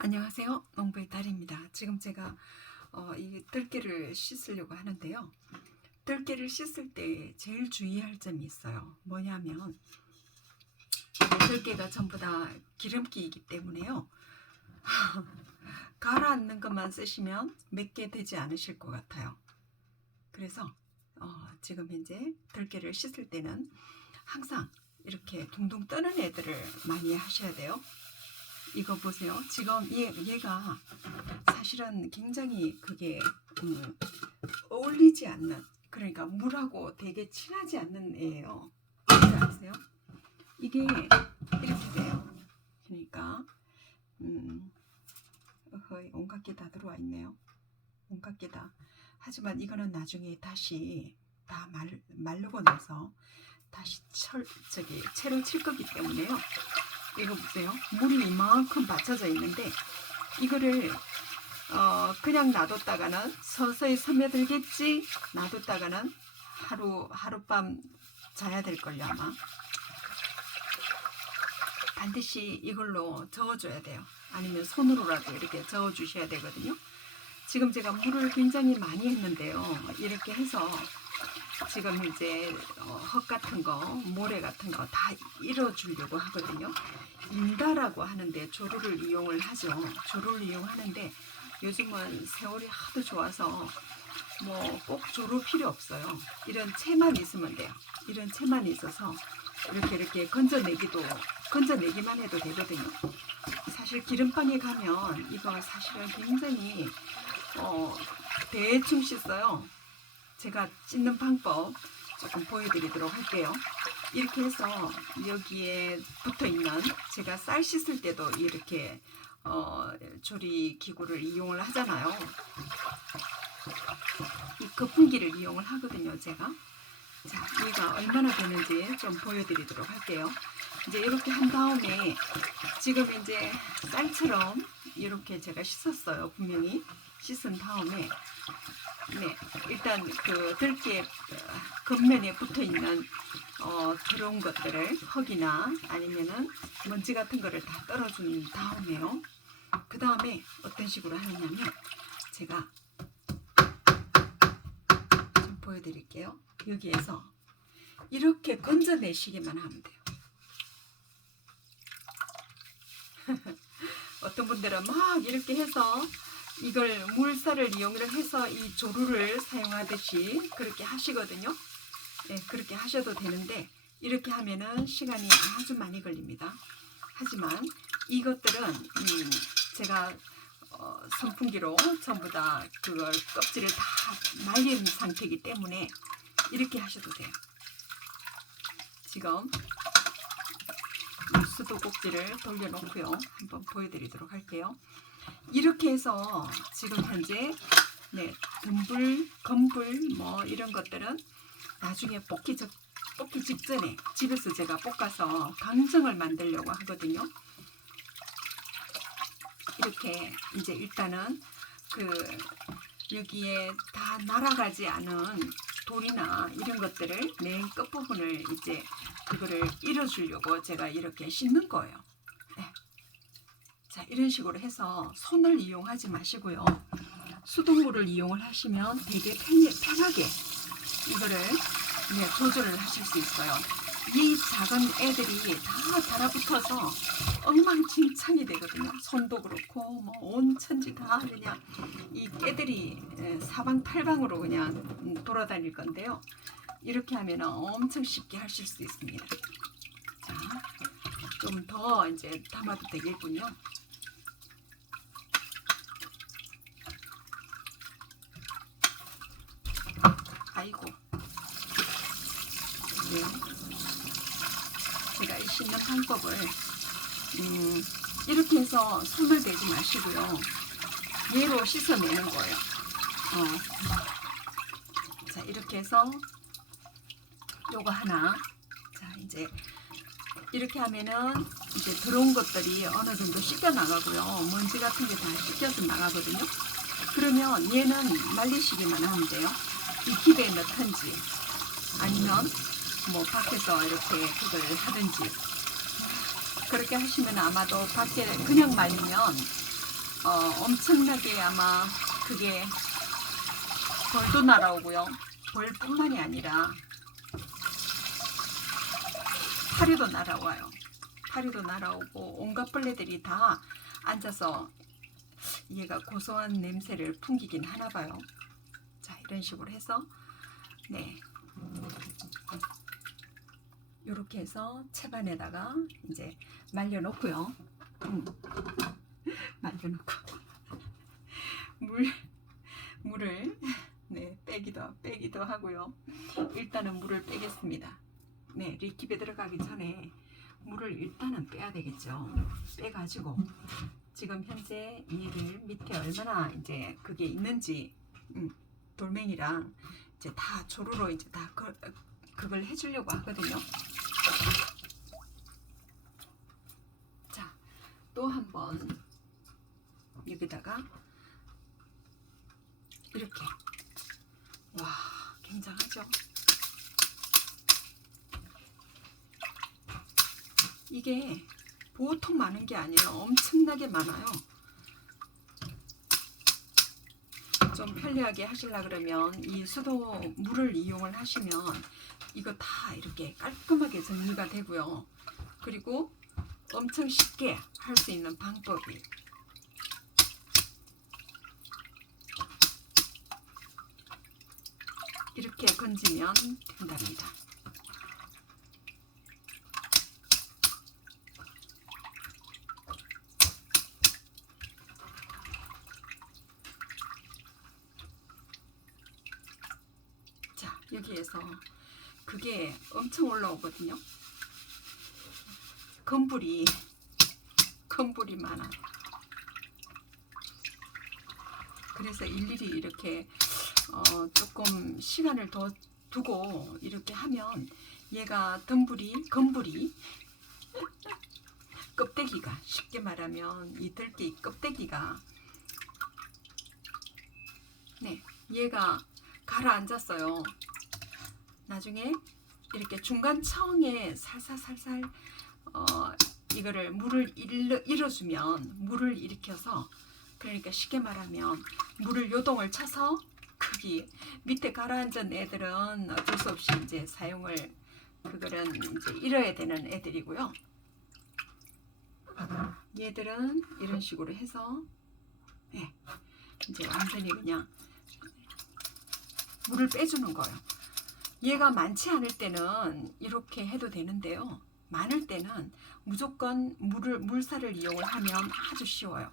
안녕하세요. 농부의 딸입니다. 지금 제가 이 들깨를 씻으려고 하는데요. 들깨를 씻을 때 제일 주의할 점이 있어요. 뭐냐면 들깨가 전부 다 기름기이기 때문에요. 가라앉는 것만 쓰시면 몇 개 되지 않으실 것 같아요. 그래서 지금 현재 들깨를 씻을 때는 항상 이렇게 둥둥 떠는 애들을 많이 하셔야 돼요. 이거 보세요. 지금 얘가 사실은 굉장히 그게 어울리지 않는, 그러니까 물하고 되게 친하지 않는 애예요. 뭔지 아세요? 이게 이렇게 돼요. 그러니까 온갖 게 다 들어와 있네요. 온갖 게 다. 하지만 이거는 나중에 다시 다 마르고 나서 다시 채로 칠 거기 때문에요. 이거 보세요. 물이 이만큼 받쳐져 있는데 이거를 그냥 놔뒀다가는 서서히 스며들겠지. 놔뒀다가는 하룻밤 자야 될걸요 아마. 반드시 이걸로 저어줘야 돼요. 아니면 손으로라도 이렇게 저어주셔야 되거든요. 지금 제가 물을 굉장히 많이 했는데요. 이렇게 해서 지금 이제 흙 같은 거, 모래 같은 거 다 잃어주려고 하거든요. 인다라고 하는데 조류를 이용을 하죠. 조류를 이용하는데 요즘은 세월이 하도 좋아서 뭐 꼭 조류 필요 없어요. 이런 채만 있으면 돼요. 이런 채만 있어서 이렇게 건져내기만 해도 되거든요. 사실 기름방에 가면 이거 사실은 굉장히 대충 씻어요. 제가 씻는 방법 조금 보여드리도록 할게요. 이렇게 해서 여기에 붙어있는, 제가 쌀 씻을 때도 이렇게 조리 기구를 이용을 하잖아요. 이 거품기를 이용을 하거든요, 제가. 자, 얘가 얼마나 되는지 좀 보여드리도록 할게요. 이제 이렇게 한 다음에 지금 이제 쌀처럼 이렇게 제가 씻었어요. 분명히 씻은 다음에 일단 그 들깨 겉면에 붙어있는 더러운 것들을, 흙이나 아니면은 먼지 같은 거를 다 떨어준 다음에요. 그 다음에 어떤 식으로 하느냐면 제가 좀 보여드릴게요. 여기에서 이렇게 건져내시기만 하면 돼요. 어떤 분들은 막 이렇게 해서 이걸 물살을 이용을 해서 이 조류를 사용하듯이 그렇게 하시거든요. 네, 그렇게 하셔도 되는데 이렇게 하면은 시간이 아주 많이 걸립니다. 하지만 이것들은 제가 선풍기로 전부 다 그걸 껍질을 다 말린 상태이기 때문에 이렇게 하셔도 돼요. 지금 수도꼭지를 돌려놓고요. 한번 보여드리도록 할게요. 이렇게 해서 지금 현재 덤불, 건불 뭐 이런 것들은 나중에 볶기 직전에 집에서 제가 볶아서 강정을 만들려고 하거든요. 이렇게 이제 일단은 여기에 다 날아가지 않은 돌이나 이런 것들을 맨 끝부분을 이제 그거를 잃어주려고 제가 이렇게 씻는 거예요. 네. 자, 이런 식으로 해서 손을 이용하지 마시고요. 수돗물을 이용을 하시면 되게 편하게 이거를 조절을 하실 수 있어요. 이 작은 애들이 다 달아붙어서 엉망진창이 되거든요. 손도 그렇고 뭐 온 천지 다 그냥 이 애들이 사방팔방으로 그냥 돌아다닐 건데요. 이렇게 하면 엄청 쉽게 하실 수 있습니다. 자, 좀 더 이제 담아도 되겠군요. 아이고. 네. 제가 이 씻는 방법을 이렇게 해서 손을 대지 마시고요. 얘로 씻어내는 거예요. 자, 이렇게 해서 요거 하나. 자, 이제 이렇게 하면은 이제 들어온 것들이 어느 정도 씻겨 나가고요. 먼지 같은 게 다 씻겨서 나가거든요. 그러면 얘는 말리시기만 하면 돼요. 이 깁에 넣든지 아니면 뭐 밖에서 이렇게 그걸 하든지 그렇게 하시면 아마도 밖에 그냥 말리면 엄청나게 아마 그게 벌도 날아오고요. 벌뿐만이 아니라 파리도 날아와요. 파리도 날아오고 온갖 벌레들이 다 앉아서 얘가 고소한 냄새를 풍기긴 하나 봐요. 자, 이런 식으로 해서 네, 이렇게 해서 채반에다가 이제 말려놓고요. 말려놓고 물을 네, 빼기도 하고요. 일단은 물을 빼겠습니다. 네, 리킵에 들어가기 전에 물을 일단은 빼야 되겠죠. 빼가지고 지금 현재 얘를 밑에 얼마나 이제 그게 있는지 돌멩이랑 이제 다 조루로 이제 다 그걸 해주려고 하거든요. 자, 또 한번 여기다가 이렇게 와, 굉장하죠. 이게 보통 많은 게 아니에요. 엄청나게 많아요. 좀 편리하게 하시려 그러면 이 수도 물을 이용을 하시면 이거 다 이렇게 깔끔하게 정리가 되고요. 그리고 엄청 쉽게 할 수 있는 방법이 이렇게 건지면 된답니다. 자, 여기에서 그게 엄청 올라오거든요. 건불이 많아. 그래서 일일이 이렇게 조금 시간을 더 두고 이렇게 하면 얘가 건불이 껍데기가, 쉽게 말하면 이 들깨 껍데기가 네, 얘가 가라앉았어요. 나중에 이렇게 중간 청에 살살 이거를 물을 일어주면 물을 일으켜서, 그러니까 쉽게 말하면 물을 요동을 쳐서 거기 밑에 가라앉은 애들은 어쩔 수 없이 이제 사용을 그거는 이제 잃어야 되는 애들이고요. 얘들은 이런 식으로 해서 네, 이제 완전히 그냥 물을 빼주는 거예요. 얘가 많지 않을 때는 이렇게 해도 되는데요. 많을 때는 무조건 물살을 이용을 하면 아주 쉬워요.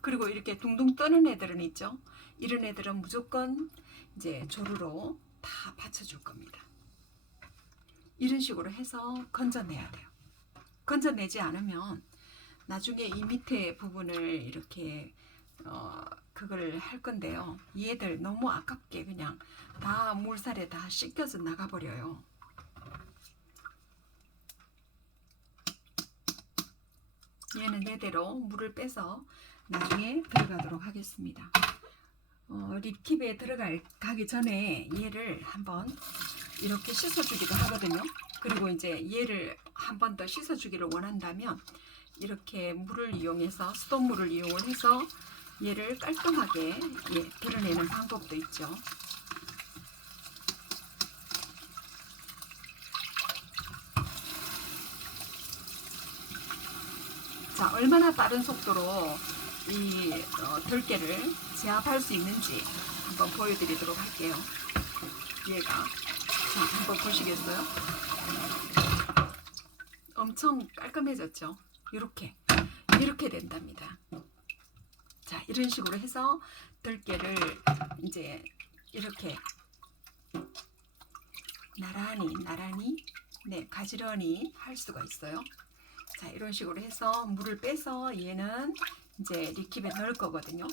그리고 이렇게 둥둥 떠는 애들은 있죠. 이런 애들은 무조건 이제 조루로 다 받쳐줄 겁니다. 이런 식으로 해서 건져내야 돼요. 건져내지 않으면 나중에 이 밑에 부분을 이렇게 그걸 할 건데요. 얘들 너무 아깝게 그냥 다 물살에 다 씻겨져 나가버려요. 얘는 얘대로 물을 빼서 나중에 들어가도록 하겠습니다. 립킵에 가기 전에 얘를 한번 이렇게 씻어주기도 하거든요. 그리고 이제 얘를 한 번 더 씻어주기를 원한다면 이렇게 물을 이용해서, 수돗물을 이용을 해서 얘를 깔끔하게 드러내는 방법도 있죠. 자, 얼마나 빠른 속도로 이 들깨를 제압할 수 있는지 한번 보여드리도록 할게요. 얘가, 자, 한번 보시겠어요? 엄청 깔끔해졌죠? 이렇게 된답니다. 자, 이런 식으로 해서 들깨를 이제 이렇게 나란히 네, 가지런히 할 수가 있어요. 자, 이런 식으로 해서 물을 빼서 얘는 이제 리킵에 넣을 거거든요.